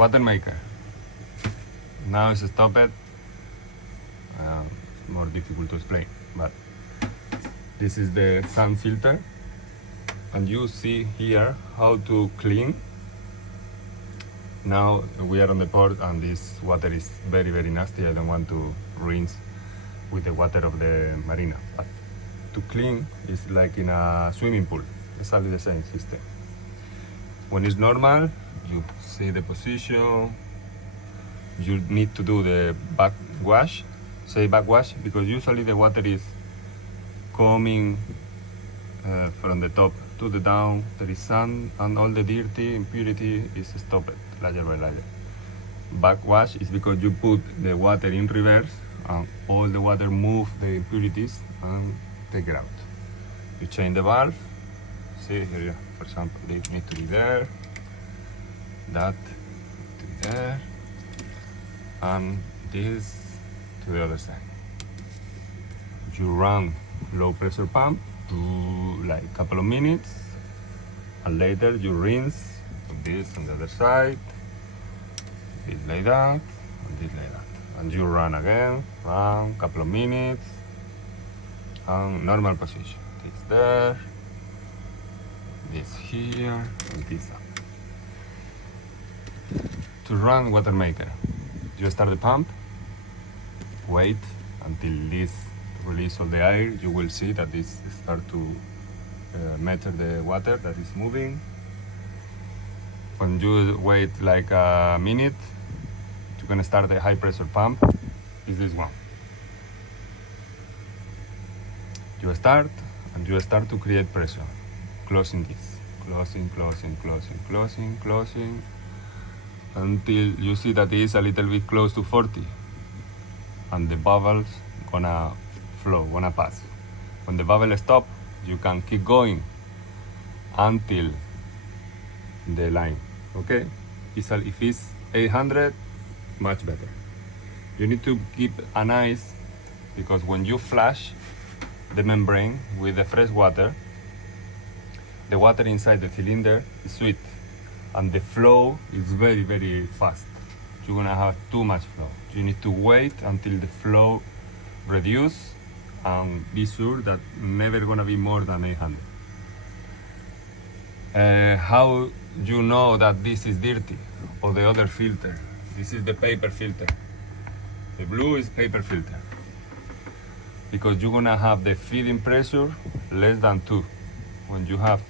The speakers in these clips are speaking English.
water maker. Now it's stopped. More difficult to explain, but this is the sand filter, and you see here how to clean. Now we are on the port, and this water is very nasty. I don't want to rinse with the water of the marina, but to clean is like in a swimming pool. Exactly the same system. When it's normal, you see the position. You need to do the back wash. Say back wash because usually the water is coming from the top to the down. There is sand and all the dirty impurity is stopped layer by layer. Back wash is because you put the water in reverse and all the water move the impurities and take it out. You change the valve. See here, for example, this needs to be there, that to be there, and this to the other side. You run low pressure pump to like a couple of minutes, and later you rinse this on the other side, this like that, and this like that, and you run again, run a couple of minutes, and normal position. This there, this here, and this up. To run water maker, you start the pump, wait until this release all the air. You will see that this start to measure the water that is moving. When you wait like a minute, you're gonna start the high pressure pump. Is this one. You start and you start to create pressure, closing this, closing until you see that it is a little bit close to 40. And the bubbles gonna flow, gonna pass. When the bubble stop, you can keep going until the line. Okay? If it's 800, much better. You need to keep an eye because when you flush the membrane with the fresh water, the water inside the cylinder is sweet, and the flow is very fast. You're gonna have too much flow. You need to wait until the flow reduce and be sure that never gonna be more than 800. How you know that this is dirty or the other filter? This is the paper filter. The blue is paper filter because you're gonna have the feeding pressure less than 2. When you have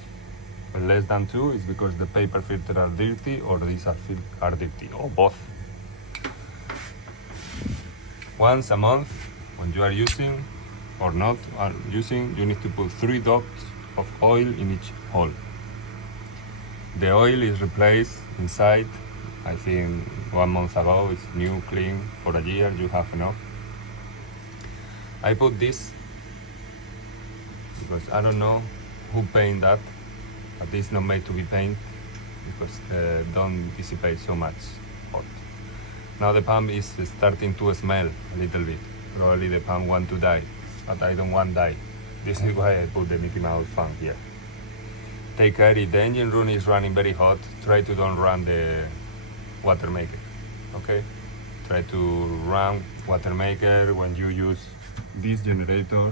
less than 2, it's because the paper filter are dirty or these are dirty or both. Once a month, when you are using or not are using, you need to put 3 drops of oil in each hole. The oil is replaced inside, I think 1 month ago. It's new, clean, for a year you have enough. I put this because I don't know who paint that, but it's not made to be painted because don't dissipate so much hot. Now the pump is starting to smell a little bit. Probably the pump want to die, but I don't want die. This is why I put the Mickey Mouse fan here. Take care, if the engine room is running very hot, try to don't run the water maker, okay? Try to run water maker when you use this generator,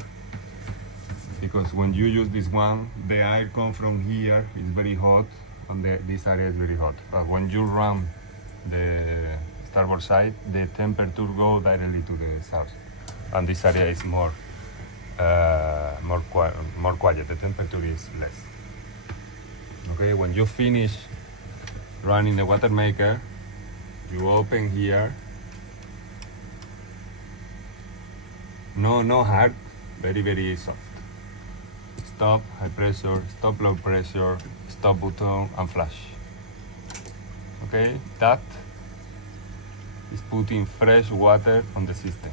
because when you use this one, the air comes from here, it's very hot, and this area is very hot. But when you run the starboard side, the temperature goes directly to the south, and this area is more quiet. The temperature is less. Okay, when you finish running the water maker, you open here. No hard, very soft. Stop high pressure, stop low pressure, stop button, and flash. Okay, that is putting fresh water on the system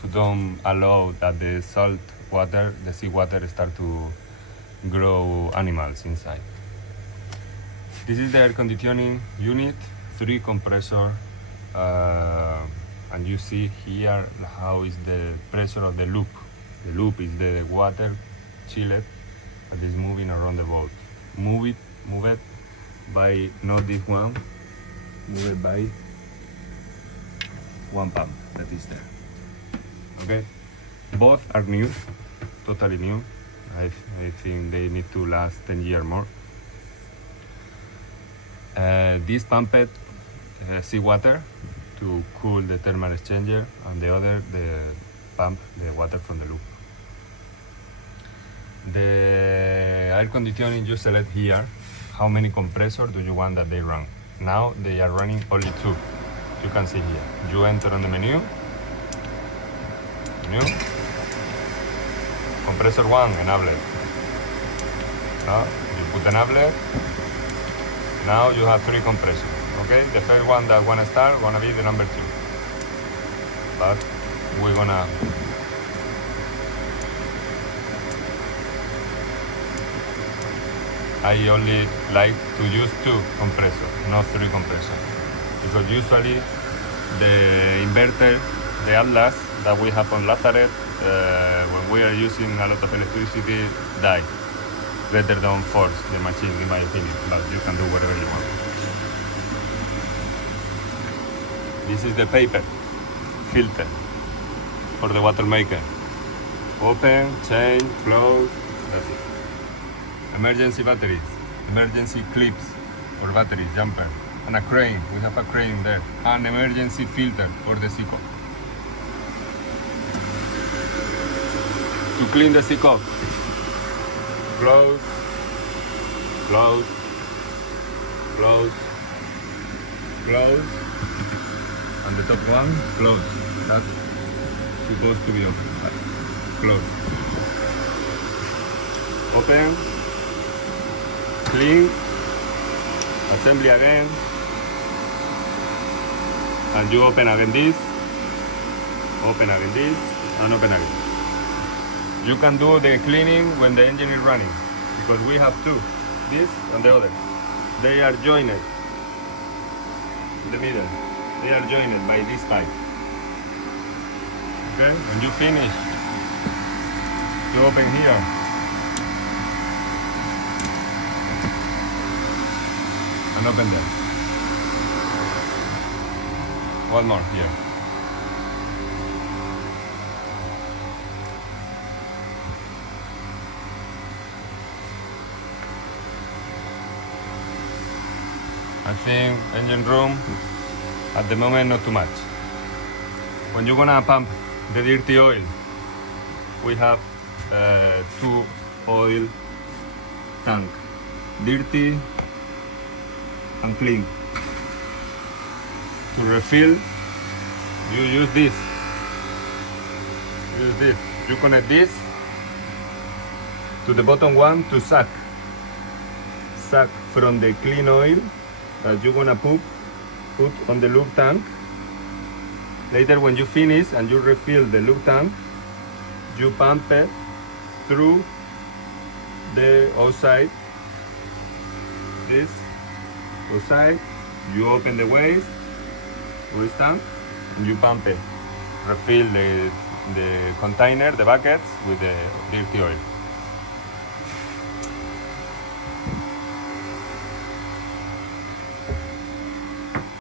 to don't allow that the salt water, the seawater, start to grow animals inside. This is the air conditioning unit, 3 compressor, and you see here how is the pressure of the loop. The loop is the water chilled that is moving around the boat. Move it, by not this one, moved by one pump that is there. Okay, both are new, totally new. I think they need to last 10 years more. This pumped seawater to cool the thermal exchanger, and the other the pump the water from the loop. The air conditioning, you select here how many compressors do you want that they run. Now they are running only 2. You can see here. You enter on the menu. Compressor 1 enabled. Now you put enable. Now you have 3 compressors. Okay, the first one that wanna start gonna be the number 2. But we're gonna I only like to use 2 compressors, not 3 compressors, because usually the inverter, the Atlas that we have on Lazaret, when we are using a lot of electricity, die. Better don't force the machine, in my opinion, but you can do whatever you want. This is the paper filter for the water maker. Open, change, close, that's it. Emergency batteries, emergency clips or batteries, jumper, and a crane. We have a crane there. An emergency filter for the sea cock. To clean the sea cock, close, close, close, close, and the top one, close. That's supposed to be open, but close. Open, clean, assembly again, and you open again this, open again this, and open again. You can do the cleaning when the engine is running, because we have 2, this and the other. They are joined in the middle. They are joined by this pipe. Okay, when you finish, you open here. And open there. One more here. I think engine room at the moment not too much. When you're gonna pump the dirty oil, we have 2 oil tank, dirty and clean. To refill, you use this. You connect this to the bottom one to suck from the clean oil that you're gonna put on the lube tank. Later, when you finish and you refill the lube tank, you pump it through the outside. This outside, you open the waste tank, and you pump it. Refill the container, the buckets with the dirty oil.